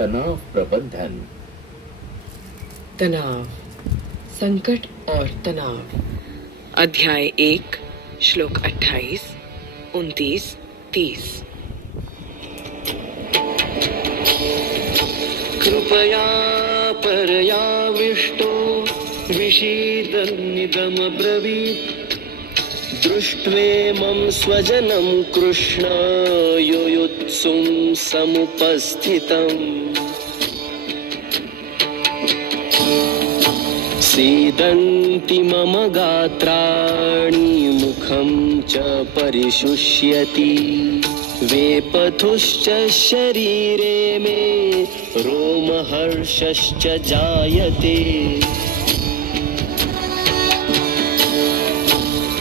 तनाव प्रबंधन। तनाव, संकट और तनाव। अध्याय 1, श्लोक 28, 29, 30। कृपया पर्याविष्टो विषीदन्निदमब्रवीत् दृष्ट्वेमं स्वजनं कृष्ण युयुत्सुं समुपस्थितम् सीदन्ति मम गात्राणि मुखं च परिशुष्यति वेपथुश्च शरीरे मे रोमहर्षश्च जायते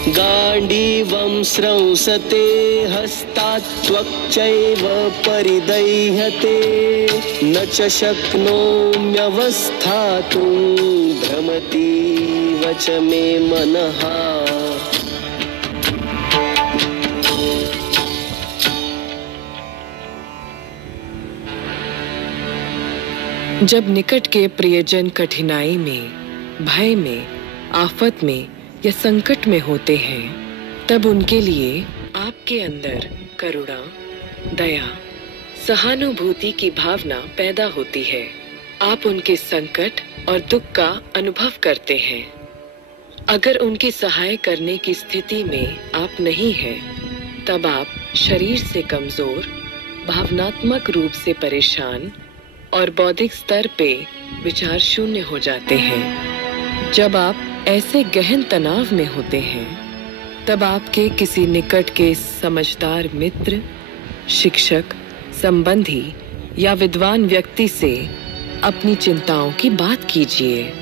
गाण्डीवं स्रंसते हस्तात् त्वक्चैव परिदह्यते न च शक्नोम्यवस्थातुं भ्रमतीव च मे मनः। जब निकट के प्रियजन कठिनाई में, भय में, आफत में या संकट में होते हैं, तब उनके लिए आपके अंदर करुणा, दया, सहानुभूति की भावना पैदा होती है। आप उनके संकट और दुख का अनुभव करते हैं। अगर उनकी सहाय करने की स्थिति में आप नहीं हैं, तब आप शरीर से कमजोर, भावनात्मक रूप से परेशान और बौद्धिक स्तर पे विचार शून्य हो जाते हैं। जब आप ऐसे गहन तनाव में होते हैं, तब आपके किसी निकट के समझदार मित्र, शिक्षक, संबंधी या विद्वान व्यक्ति से अपनी चिंताओं की बात कीजिए।